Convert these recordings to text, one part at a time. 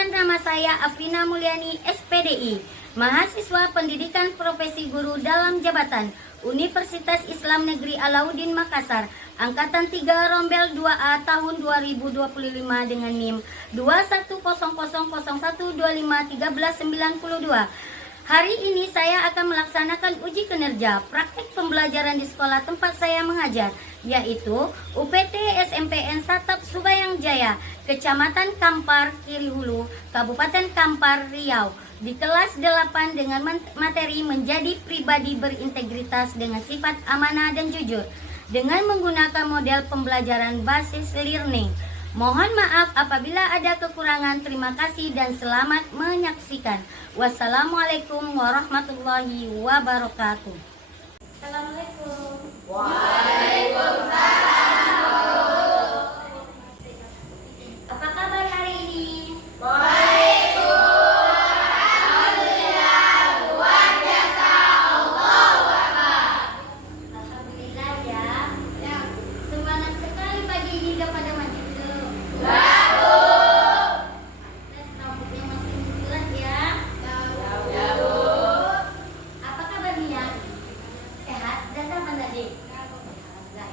Perkenalkan, nama saya Afrina Mulyani, SPDI, mahasiswa pendidikan profesi guru dalam jabatan Universitas Islam Negeri Alauddin Makassar, Angkatan 3 Rombel 2A tahun 2025 dengan NIM 210001251392. Hari ini saya akan melaksanakan uji kinerja praktek pembelajaran di sekolah tempat saya mengajar, yaitu UPT SMPN Satap Subayang Jaya, Kecamatan Kampar, Kiri Hulu, Kabupaten Kampar, Riau, di kelas 8 dengan materi menjadi pribadi berintegritas dengan sifat amanah dan jujur, dengan menggunakan model pembelajaran basis learning. Mohon maaf apabila ada kekurangan. Terima kasih dan selamat menyaksikan. Wassalamualaikum warahmatullahi wabarakatuh. Assalamualaikum. Apa kabar hari ini? Alhamdulillah ya. Semangat sekali pagi ini dapat maju ke. Terus rambutnya masih mengkilat ya. Apa kabarnya? Sehat? Dasar mana, Dek? Alhamdulillah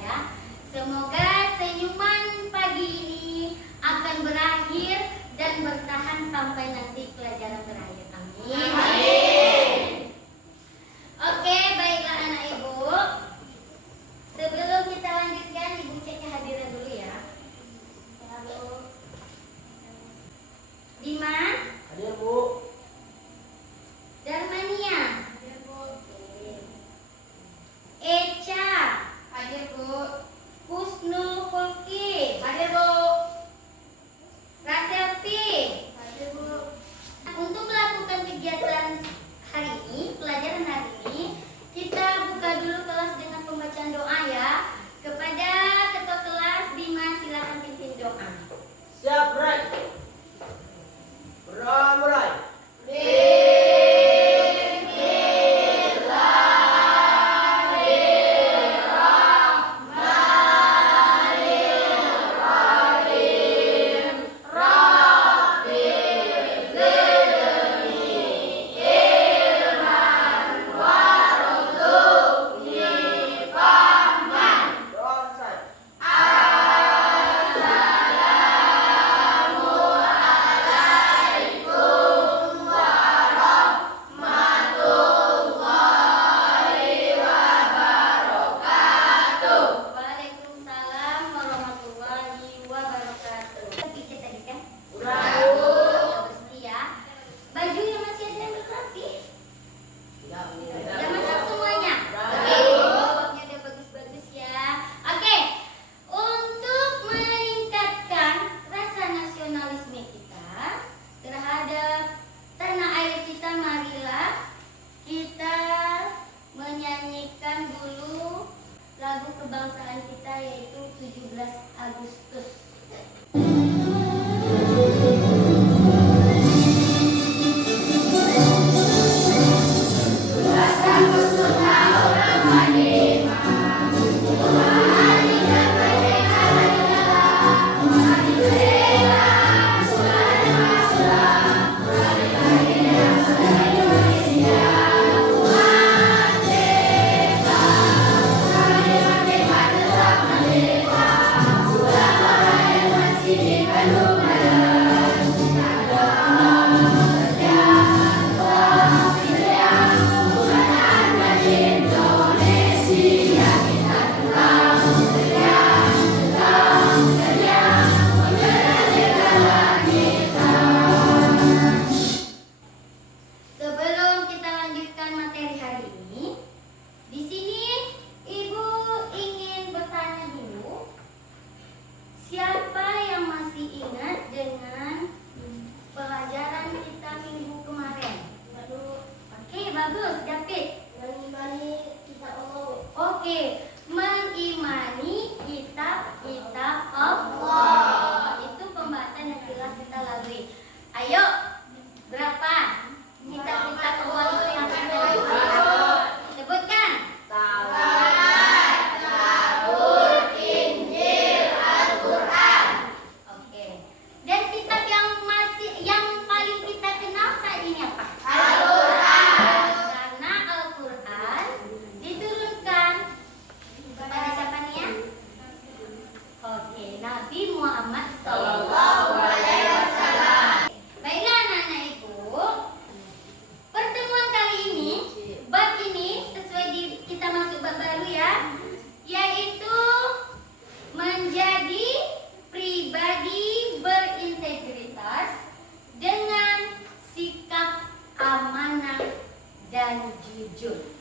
jujur.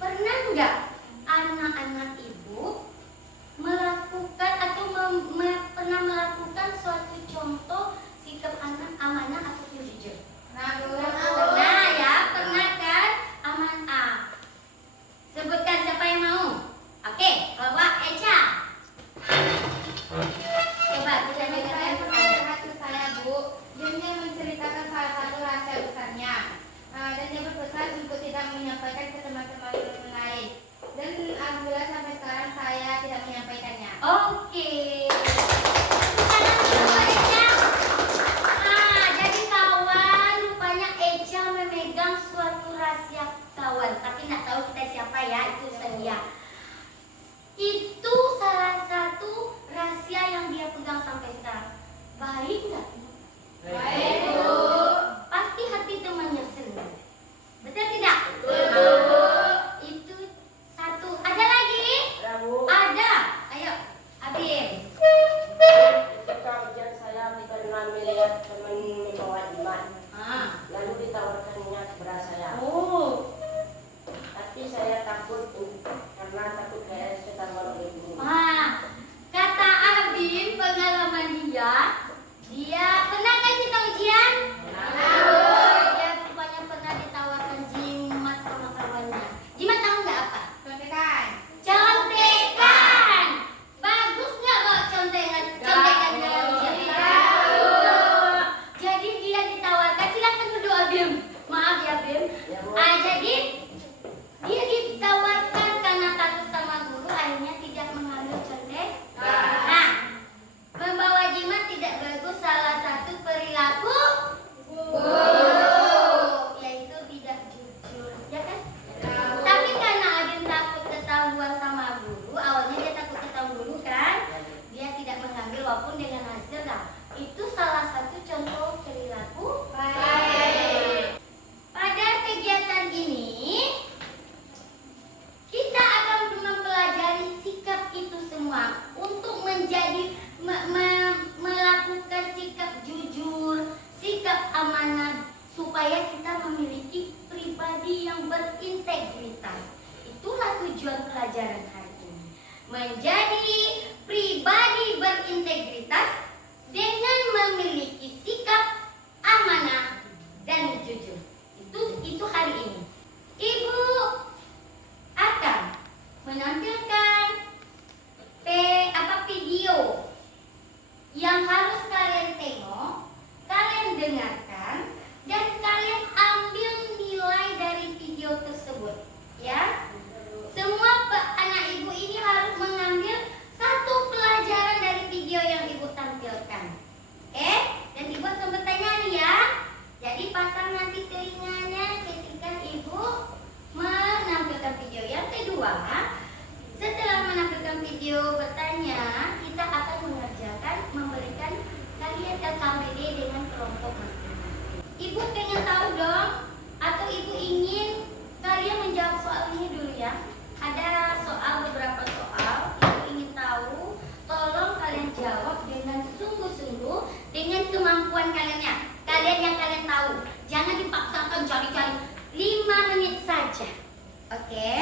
Pernah nggak anak-anak ibu melakukan atau pernah melakukan suatu contoh sikap anak amanah atau jujur? Pernah ya, pernah kan? Sebutkan siapa yang mau. Oke, Bapak Eca. Coba kita dengarkan saya Bu. Dia menceritakan salah satu rahasia besarnya. Dan dia berpesan untuk tidak menyampaikan ke teman-teman lain. Dan alhamdulillah sampai sekarang saya tidak menyampaikannya. Oke. Sekarang Eca. Jadi kawan, rupanya Eca memegang suatu rahasia kawan. Tapi nggak tahu kita siapa ya, itu Senja. Itu salah satu rahasia yang dia pegang sampai sekarang. Baik nggak? Baik, Bu. Pasti hati temannya senang. Betul tidak? Betul. Itu satu. Ada lagi? Ada. Ayo, Abim. Ketika ujian saya pernah melihat teman membawa iman, lalu ditawarkannya beras saya. Oh. Tapi saya takut karena takut kayak ketahuan oleh guru. Kata Abim pengalaman dia pernah kan kita ujian? Dia rupanya pernah ditawarkan jimat sama kawannya. Jimat tahu nggak apa? Contekan. Contekan. Bagus nggak Mbak contekan dalam ujian? Jadi dia ditawarkan, silakan duduk Abim. Maaf ya Abim. Ya, Bu. Jadi dia ditawarkan karena takut sama guru, akhirnya tidak mengambil contekan. Nah, membawa jimat tidak bagus, salah satu perilaku buruk, yaitu tidak jujur, ya kan? Tapi karena Adin takut ketahuan sama guru, awalnya dia takut ketahuan guru kan, dia tidak mengambil walaupun dengan hasil. Nah, itu salah satu contoh perilaku baik. Pada kegiatan ini kita akan mempelajari sikap itu semua untuk menjadi melakukan sikap jujur, sikap amanah, supaya kita memiliki pribadi yang berintegritas. Itulah tujuan pelajaran hari ini. Menjadi pribadi berintegritas dengan memiliki sikap amanah dan jujur. Itu hari ini. Ibu akan menampilkan video yang harus kalian tengok, kalian dengarkan, dan kalian ambil nilai dari video tersebut, ya. Semua anak ibu ini harus mengambil satu pelajaran dari video yang ibu tampilkan. Dan ibu akan bertanya nih ya. Jadi pasang nanti telinganya ketika ibu menampilkan video. Yang kedua, setelah menampilkan video bertanya, kita akan memberikan kalian LKBD dengan kelompok masing-masing. Ibu pengen tahu dong, atau ibu ingin kalian menjawab soal ini dulu ya. Ada beberapa soal, ibu ingin tahu, tolong kalian jawab dengan sungguh-sungguh, dengan kemampuan kalian yang kalian tahu. Jangan dipaksakan cari-cari, 5 menit saja. Oke?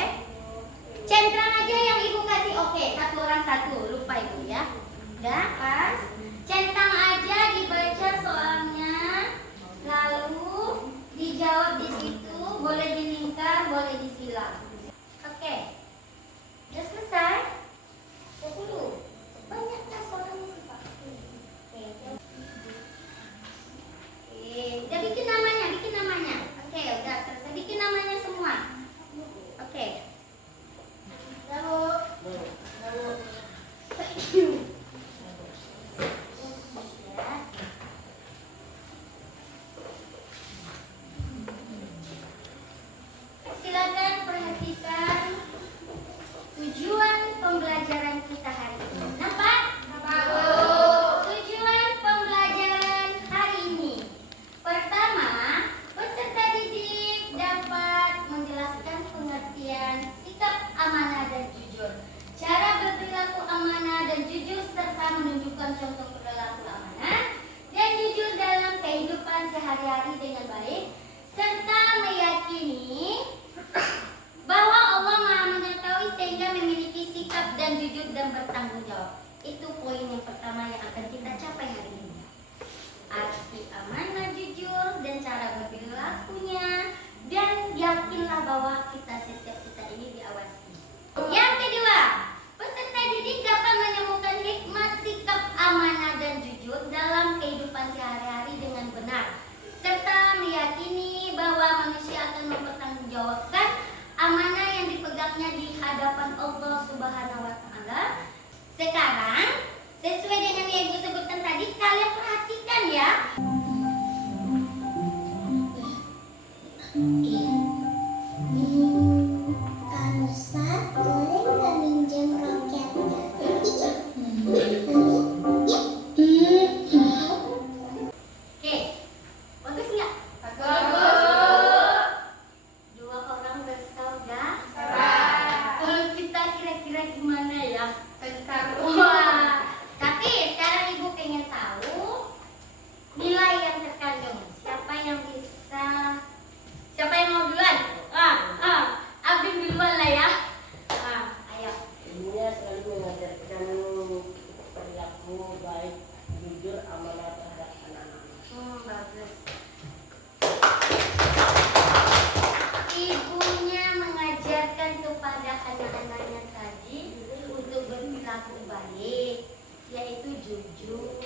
Centang aja yang ibu kasih. Oke, satu orang satu. Lupa ibu ya. Udah pas. Centang aja, dibaca soalnya, lalu dijawab di situ. Boleh dilingkar, boleh disilang. Oke. Udah selesai? 10. Banyaklah soalnya sih Pak. Oke. Udah bikin namanya. Oke, udah selesai. Bikin namanya semua. Oke. Silakan perhatikan tujuan pembelajaran kita hari ini. Nampak? Tujuan pembelajaran hari ini. Pertama, peserta didik dapat menjelaskan pengertian sikap amanah dan jujur, cara berperilaku amanah dan jujur, serta menunjukkan contoh perilaku amanah dan jujur dalam kehidupan sehari-hari dengan baik, serta meyakini Bahwa Allah Maha mengetahui sehingga memiliki sikap dan jujur dan bertanggung jawab. Itu poin yang pertama yang akan kita capai hari ini. Arti amanah, jujur, dan cara berperilakunya, dan yakinlah bahwa setiap kita ini diawasi. Yang kedua, peserta didik dapat menemukan hikmah sikap amanah dan jujur dalam kehidupan sehari-hari dengan benar, serta meyakini bahwa manusia akan mempertanggungjawabkan amanah yang dipegangnya di hadapan Allah Subhanahu wa Ta'ala. Sekarang, sesuai dengan yang Ibu sebutkan tadi, kalian perhatikan ya. Ustaz, boleh nggak minjem roketnya? Oke, bagus nggak? Bagus. Dua orang bersaudara. Saudara. Kalau kita kira-kira gimana ya? Tentang Wah, tapi sekarang Ibu pengen tahu nilai yang terkandung. Siapa yang mau duluan? Abim duluan lah ya. Ayo. Ibunya selalu mengajarkan perilaku baik, jujur, amanah terhadap anak-anak. Bagus. Ibunya mengajarkan kepada anak-anaknya tadi untuk berperilaku baik, yaitu jujur,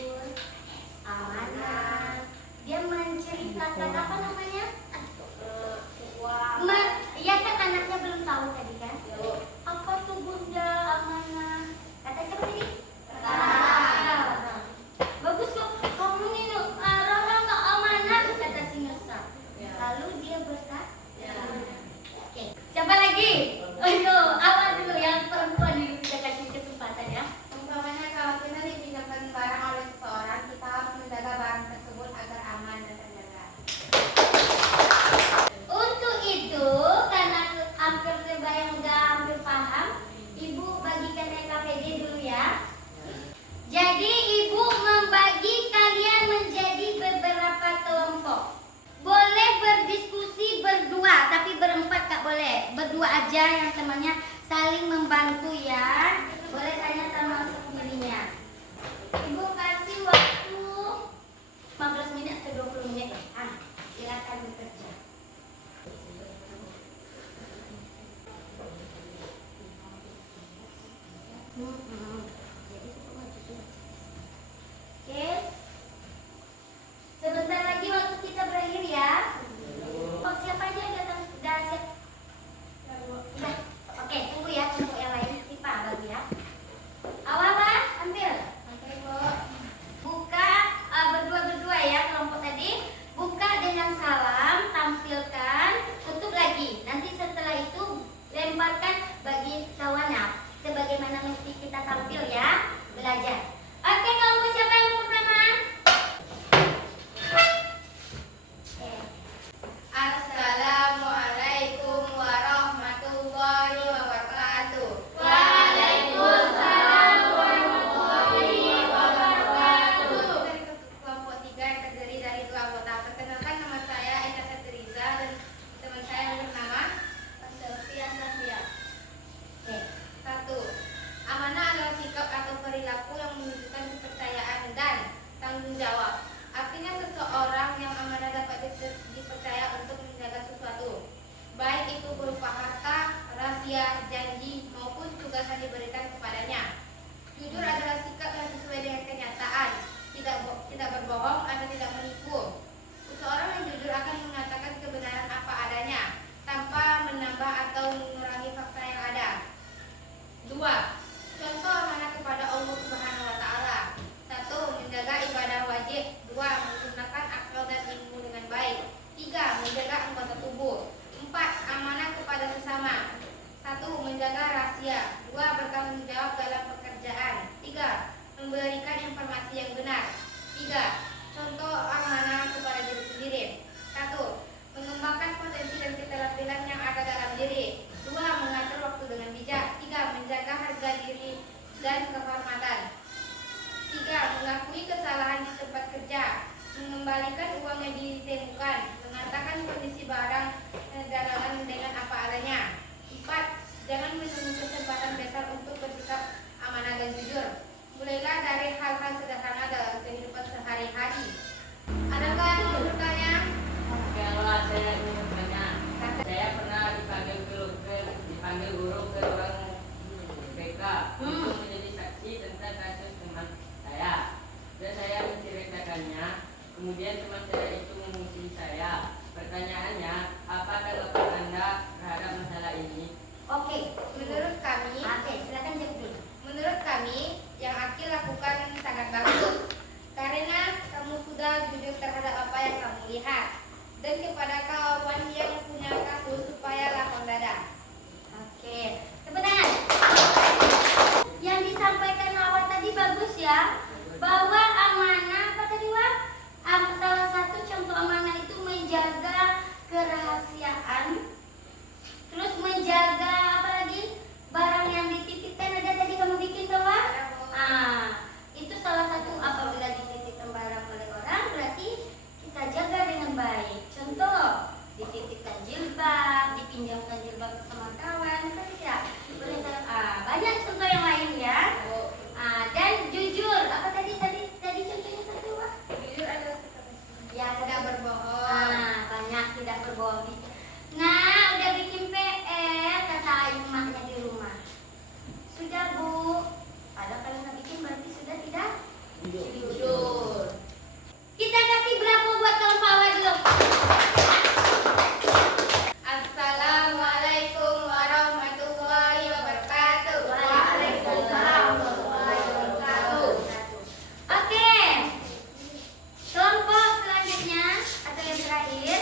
amanah. Dia menceritakan apa namanya? Ya kan anaknya belum tahu tadi kan? Apa tuh Bunda amanah? Kata siapa tadi? Nah, bagus kok. Kamu nih Rara nggak amanah, kata si Nusa. Lalu dia berkata, oke. Siapa lagi? Ayo, awal dulu yang perempuan dulu kita kasih kesempatan ya. umpamanya kalau kita dipinjamkan barang oleh seseorang, kita harus menjaga barang tersebut agar aman dan terjaga. Untuk itu, karena hampir terbayang udah hampir paham, Ibu bagikan RKPD dulu ya. Jadi Ibu membagi kalian menjadi beberapa kelompok. Boleh berdiskusi berdua, tapi berempat gak boleh. Berdua aja yang temannya saling membantu ya. Boleh tanya sama sendirinya. Ibu kasih waktu 15 menit atau 20 menit. Silakan bekerja. Oke. Sebentar lagi waktu kita berakhir ya. Oh, siapa aja yang datang? Udah siap? Ya. Oke, tunggu ya kelompok yang lain. Siapa bagi ya. Awal Pak, ambil. Oke, Bu. Buka berdua-berdua ya kelompok tadi. Buka dengan salam, tampilkan, tutup dan kepada kawan yang punya kasus supaya lapang dada. Oke, tepuk tangan. Yang disampaikan awal tadi bagus ya. Bahwa amanah apa tadi Wak? Salah satu contoh amanah itu menjaga kerahasiaan. Terus menjaga apa lagi? Barang yang dititipkan ada tadi kamu bikin tuh Wak? Itu salah satu apabila dititipkan barang oleh orang berarti kita jaga dengan baik. Contoh, dititipkan jilbab, dipinjamkan jilbab bersama kawan, kan tidak? Boleh banyak contoh yang lain ya. Dan jujur, apa tadi contohnya satu Wak? Jujur adalah Ya, tidak berbohong. banyak tidak berbohong. Nah, udah bikin PR kata Ayu maknya di rumah. Sudah Bu. Padahal kalau nggak bikin berarti sudah tidak jujur. Kita kasih berapa buat kawan Pawa dulu? Assalamualaikum warahmatullahi wabarakatuh. Waalaikumsalam warahmatullahi wabarakatuh. Oke. Kelompok selanjutnya atau yang terakhir.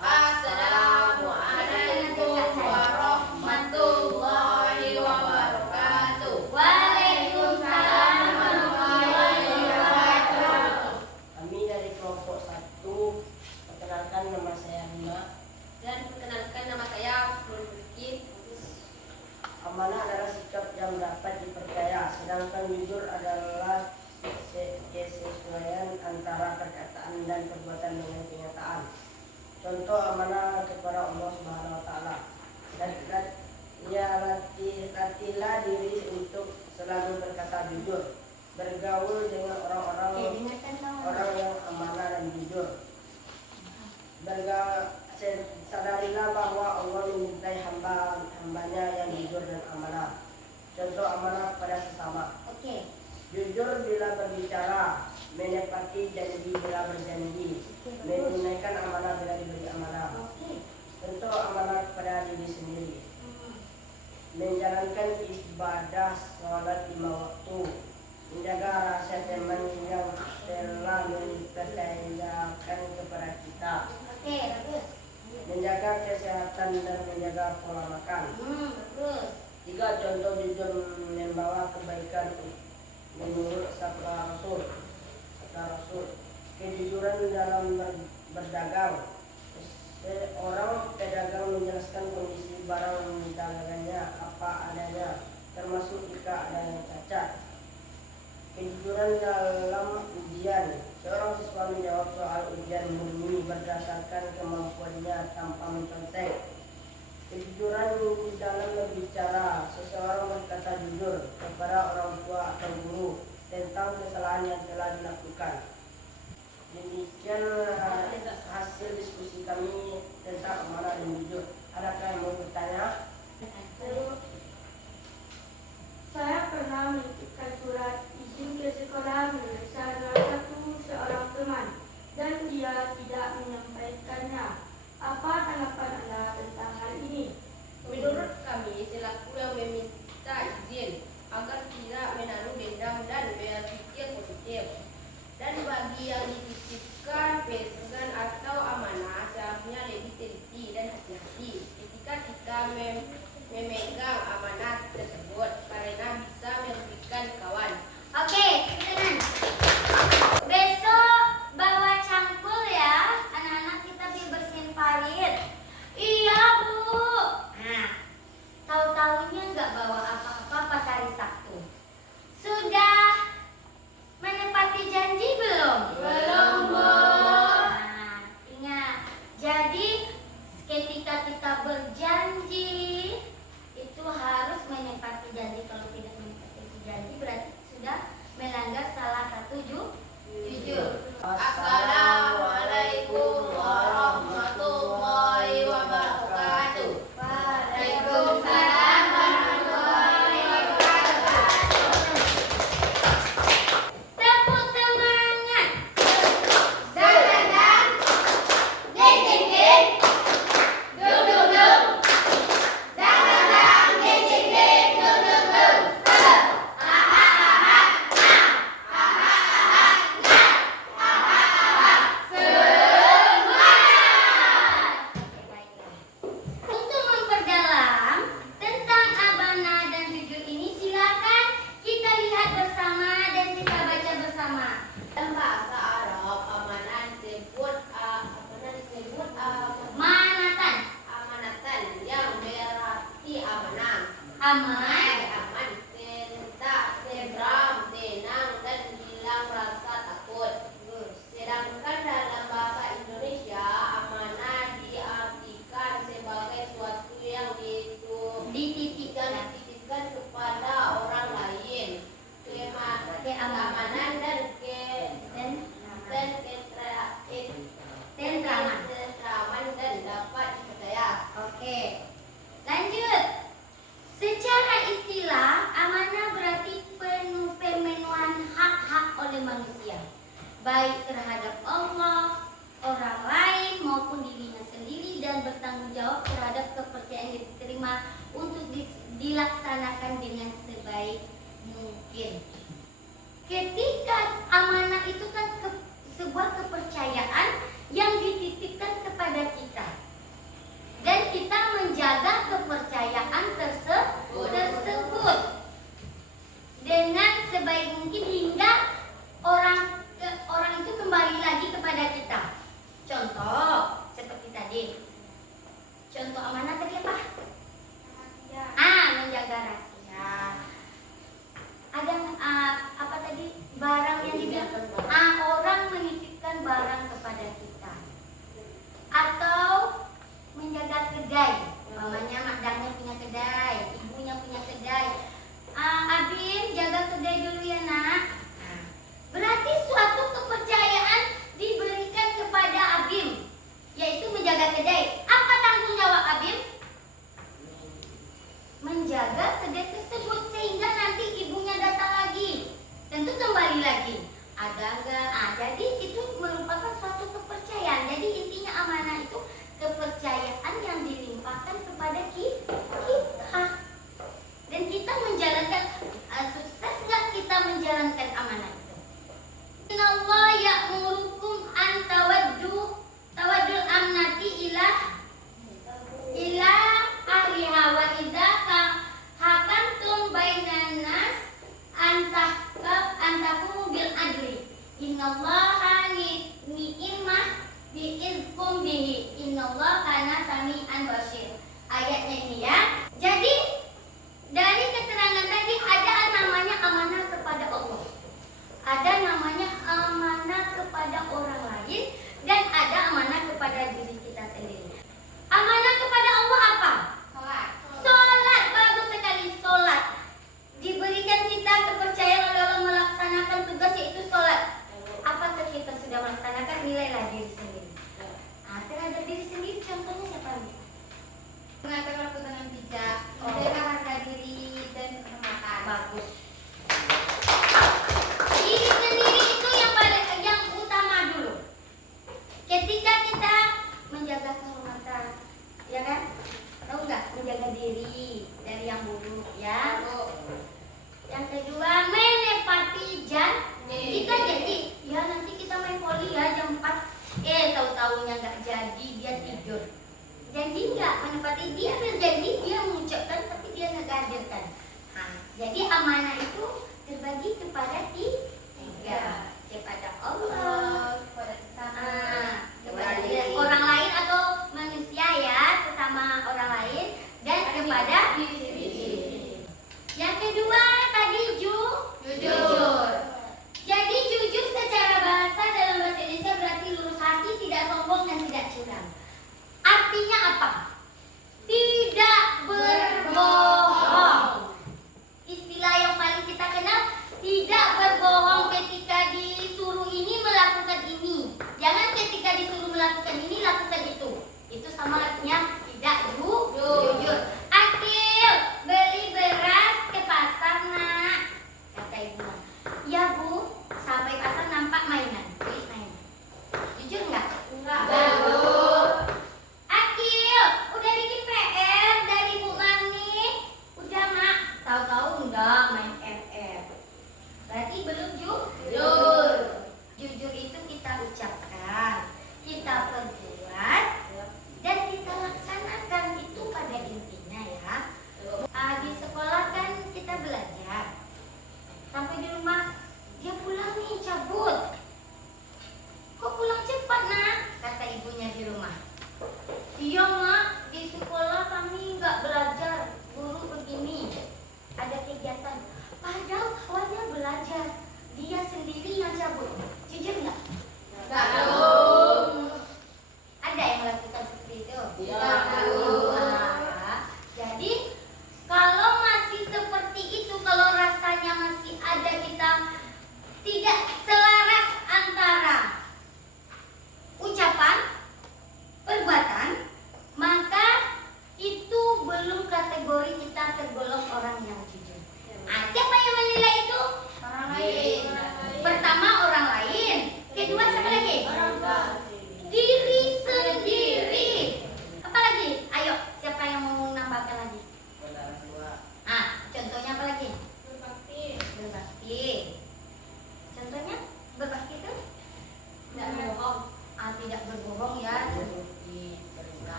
Assalamualaikum warahmatullahi wabarakatuh. Waalaikumsalam warahmatullahi wabarakatuh. Kami dari kelompok 1, perkenalkan nama saya Rima. Dan perkenalkan nama saya Usman Fikri. Amanah adalah sikap yang dapat dipercaya, sedangkan jujur adalah kesesuaian antara perkataan dan perbuatan dengan kenyataan. Contoh amanah kepada Allah Subhanahu wa taala. Latihlah diri untuk selalu berkata jujur, bergaul dengan orang yang amanah dan jujur. Sadarilah bahwa Allah mencintai hambanya yang jujur dan amanah. Contoh amanah kepada sesama. Oke. Jujur bila berbicara, menepati janji bila berjanji, menunaikan amanah bila diberi amanah. Oke. Contoh amanah kepada diri sendiri, menjalankan ibadah sholat 5 waktu, menjaga rahasia teman yang telah dipercayakan kepada kita, Oke, bagus. menjaga kesehatan dan menjaga pola makan. Bagus. 3. Contoh jujur membawa kebaikan menurut sabda Rasul. Kejujuran dalam berdagang. Seorang pedagang menjelaskan kondisi barang dagangannya apa adanya, termasuk jika ada yang cacat. Kejujuran dalam ujian. Seorang siswa menjawab soal ujian murni berdasarkan kemampuannya tanpa mencontek. Kejujuran dalam berbicara. Seseorang berkata jujur kepada orang tua atau guru tentang kesalahan yang telah dilakukan. Demikian hasil diskusi kami tentang amanah dan jujur. Adakah yang mau bertanya? Saya pernah menitipkan surat izin ke sekolah memeriksa salah seorang teman dan dia tidak menyampaikannya. Apa tanggapan Anda tentang hal ini? Menurut kami, selaku yang meminta izin agar tidak menaruh dendam dan berpikir positif. Dan bagi yang dititipkan pesan atau amanah seharusnya lebih teliti dan hati-hati ketika kita memegang amanah tersebut karena bisa merugikan baik terhadap Allah, orang lain maupun dirinya sendiri, dan bertanggung jawab terhadap kepercayaan yang diterima untuk dilaksanakan dengan sebaik mungkin. Ketika amanah itu kan sebuah kepercayaan yang dititipkan kepada kita, dan kita menjaga kepercayaan tersebut dengan sebaik mungkin hingga orang itu kembali lagi kepada kita. Contoh seperti tadi. Contoh amanah tadi apa? Menjaga rahasia. Ada apa tadi? Barang yang dibilang orang menitipkan barang kepada kita. Atau menjaga kedai. Mamanya madangnya punya kedai, ibunya punya kedai. Abim jaga kedai dulu ya nak. Berarti suatu kepercayaan diberikan kepada Abim, yaitu menjaga kedai. Apa tanggung jawab Abim? Menjaga kedai tersebut sehingga nanti ibunya datang lagi, tentu kembali lagi. Ada enggak? Jadi itu merupakan suatu kepercayaan. Jadi intinya amanah itu kepercayaan yang dilimpahkan kepada kita. Dan kita menjalankan, sukses nggak kita menjalankan amanah itu? Innallaha ya'murukum an tawaddul amnati ila ahliha wa idza hakamtum bainan nas antakum bil adli. Innallaha ni'mah bi'izkum bihi. Innallaha kana sami'an basir. Ayatnya ini ya. Jadi dari keterangan tadi ada namanya amanah kepada Allah, ada namanya amanah kepada orang lain, dan ada amanah kepada diri kita sendiri. Amanah kepada Allah apa? Sholat. Bagus sekali, sholat. Diberikan kita kepercayaan oleh Allah melaksanakan tugas, yaitu sholat. Apakah kita sudah melaksanakan? Nilailah diri sendiri. Terhadap diri sendiri contohnya siapa bisa? Mengatur waktu dengan bijak, menjaga harga diri dan kehormatan. Bagus. Diri sendiri itu yang utama dulu. Ketika kita menjaga kehormatan, ya kan? Tahu nggak? Menjaga diri dari yang buruk, ya. Yang kedua, menepati kita jadi, ya nanti kita main voli ya jam 4. Tahu-taunya nggak jadi, dia tidur. Janji nggak menepati, dia berjanji, dia mengucapkan tapi dia nggak hadirkan. Jadi amanah itu terbagi kepada tiga, kepada Allah, kepada sesama, kepada orang lain atau manusia ya, sesama orang lain, dan kepada diri sendiri. Yang kedua tadi jujur. Jadi jujur secara bahasa dalam bahasa Indonesia berarti lurus hati, tidak sombong dan tidak curang. Artinya apa? Tidak berbohong. Istilah yang paling kita kenal, tidak berbohong ketika disuruh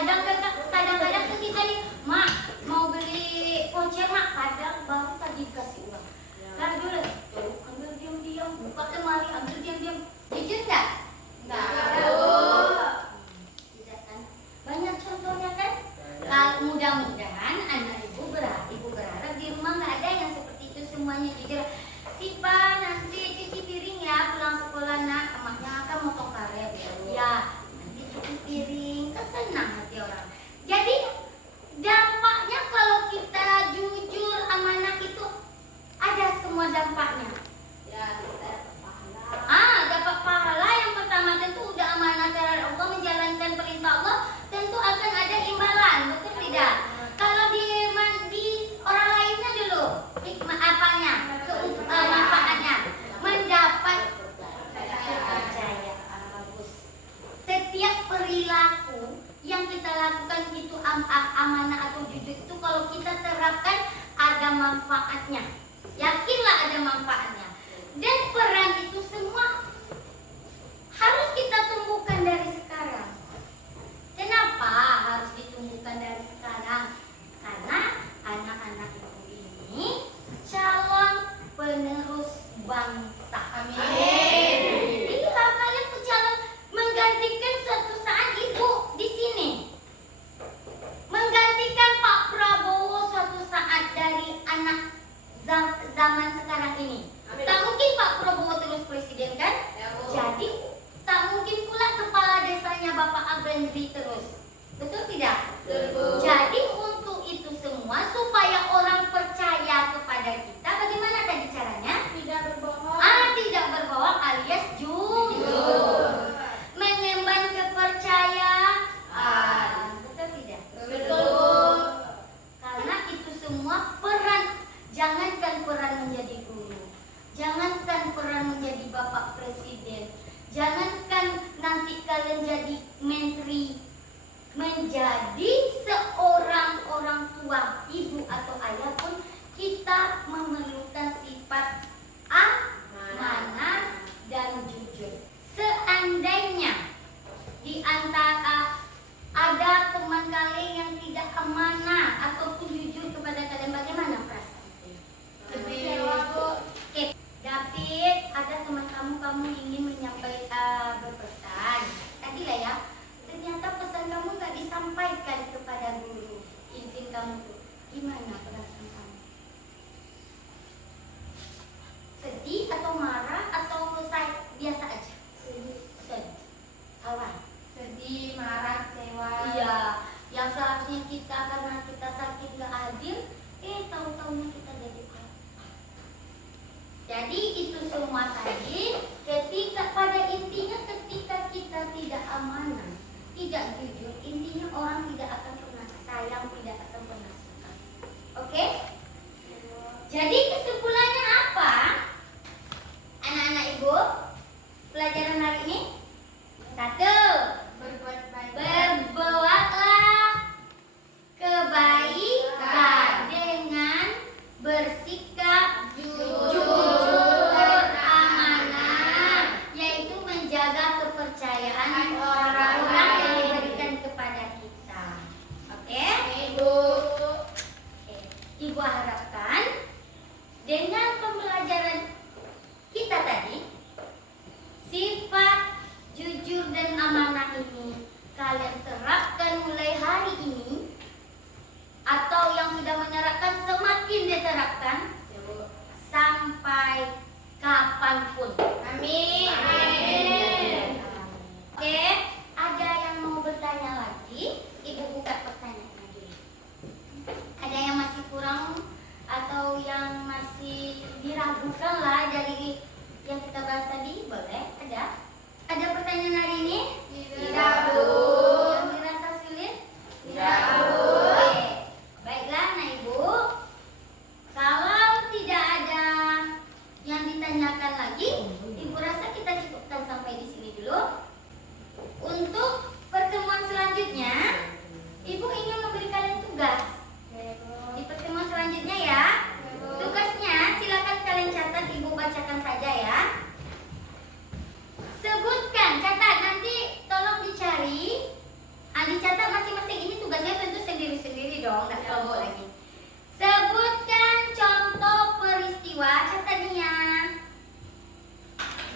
kadang-kadang tuh kita nih, mak mau beli voucher mak, kadang baru tadi dikasih uang. Kan dulu, tuh ambil diam-diam, buka lemari, ambil diam-diam. Jujur nggak? Tidak kan? Banyak contohnya kan? Mudah-mudahan anak ibu berharap di rumah nggak ada yang seperti itu semuanya jujur. Sipa nanti cuci piring ya pulang sekolah nak, emaknya akan motong karet ya. Nanti cuci piring, kesenang hati orang. Jadi dampaknya kalau kita jujur amanah itu ada semua dampaknya. Ya, kita dapat pahala. Dapat pahala. Yang pertama tentu udah amanah terhadap Allah, menjalankan perintah Allah, tentu akan ada imbalan, betul tidak? Kalau di orang lainnya dulu, hikmah apanya? Manfaatnya mendapat kepercayaan. Bagus. Setiap perilaku yang kita lakukan itu amanah atau jujur itu kalau kita terapkan ada manfaatnya. Yakinlah ada manfaatnya. Dan peran itu semua harus kita tumbuhkan dari sekarang. Kenapa harus ditumbuhkan dari sekarang? Karena anak-anak ibu ini calon penerus bangsa. Amin. Iya, kalian tuh calon menggantikan suatu saat ibu di sini. Menggantikan Pak Prabowo suatu saat dari anak zaman sekarang ini. Tak mungkin Pak Prabowo terus presiden kan? Jadi tak mungkin pula kepala desanya Bapak Abendri terus. Betul tidak? Betul. Jadi untuk itu semua supaya orang percaya kepada kita, bagaimana tadi caranya? Tidak berbohong. Tidak berbohong alias jujur. Mengemban kepercayaan. Betul tidak? Betul. Karena itu semua peran. Jangankan peran menjadi guru, jangankan peran menjadi bapak presiden, jangankan nanti kalian jadi menteri, menjadi seorang orang tua, ibu atau ayah pun kita memerlukan sifat amanah dan jujur. Seandainya di antara ada teman kalian yang tidak amanah ataupun jujur kepada kalian, bagaimana perasaan? Kecewa, Bu. Oke, David, ada teman kamu ingin menyampaikan berpesan. Tadi lah ya, ternyata pesan kamu nggak disampaikan kepada guru. Izin kamu tuh, gimana perasaan kamu? Sedih atau marah atau biasa aja? Sedih. Awal. Sedih, marah, kecewa. Iya, yang seharusnya kita karena kita sakit nggak hadir, tahu-tahunya kita jadi apa? Jadi itu semua tadi ketika pada intinya ketika kita tidak amanah, tidak jujur, intinya orang tidak akan pernah sayang, tidak akan pernah suka. Oke? Jadi kesimpulannya apa? Anak-anak ibu, pelajaran hari ini 1. Berbuat baik. Berbuatlah kebaikan dengan bersikap jujur, amanah, yaitu menjaga kepercayaan orang-orang yang diberikan kepada kita. Oke? Ibu. Oke. Ibu harapkan dengan pembelajaran kita tadi, sifat jujur dan amanah ini kalian terapkan mulai hari ini, atau yang sudah menerapkan semakin diterapkan sampai kapanpun. Amin. Amin. Oke, ada yang mau bertanya lagi? Ibu buka pertanyaannya dulu. Ada yang masih kurang atau yang masih diragukan lah dari yang kita bahas tadi? Boleh? Ada pertanyaan hari ini? Tidak, Bu. Yang dirasa sulit? Tidak, Bu. Oke. Baiklah, nah Ibu. Kalau tidak ada yang ditanyakan lagi, Ibu rasa kita cukupkan sendiri dong, nggak kelompok lagi. Sebutkan contoh peristiwa, catat nih ya,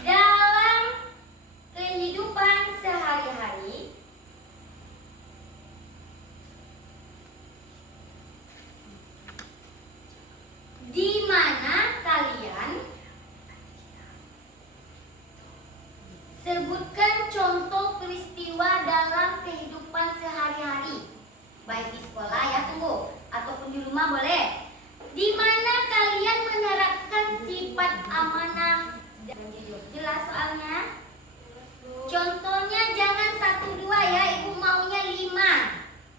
dalam kehidupan sehari-hari di mana kalian sebutkan contoh peristiwa dalam kehidupan sehari-hari, baik di sekolah ya, tunggu, ataupun di rumah boleh, di mana kalian menerapkan sifat amanah dan jujur. Jelas soalnya? Contohnya jangan 1, 2 ya, ibu maunya 5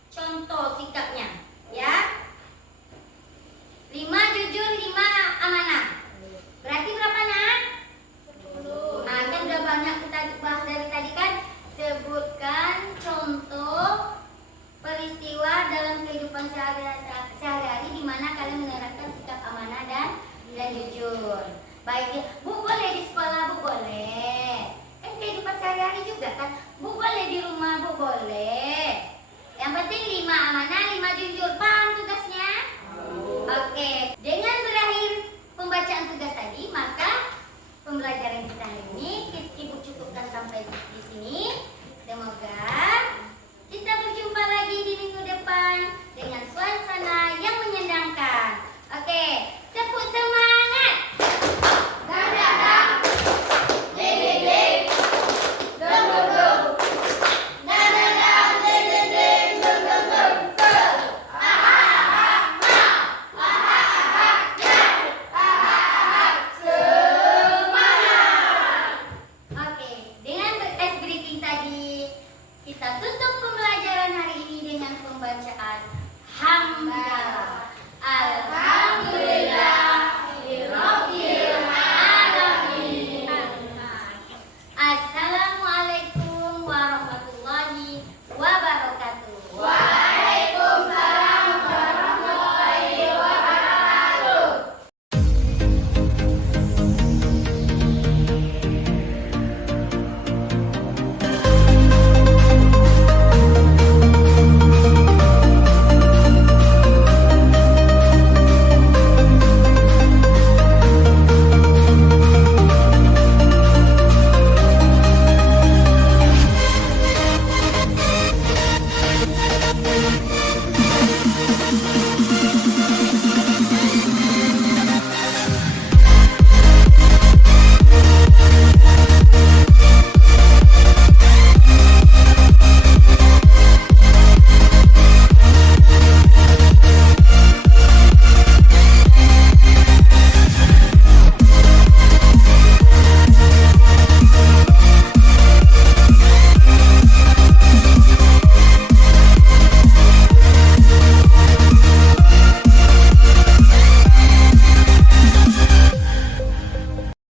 contoh sikapnya ya. 5 jujur, 5 amanah. Berarti berapa nak? 10. Nah, kan udah banyak kita bahas dari tadi kan. Sebutkan contoh peristiwa dalam kehidupan sehari-hari di mana kalian menerapkan sikap amanah dan jujur. Baik, Bu boleh di sekolah, Bu boleh. Kan kehidupan sehari-hari juga kan. Bu boleh di rumah, Bu boleh. Yang penting 5 amanah, 5 jujur. Paham tugasnya? Oke,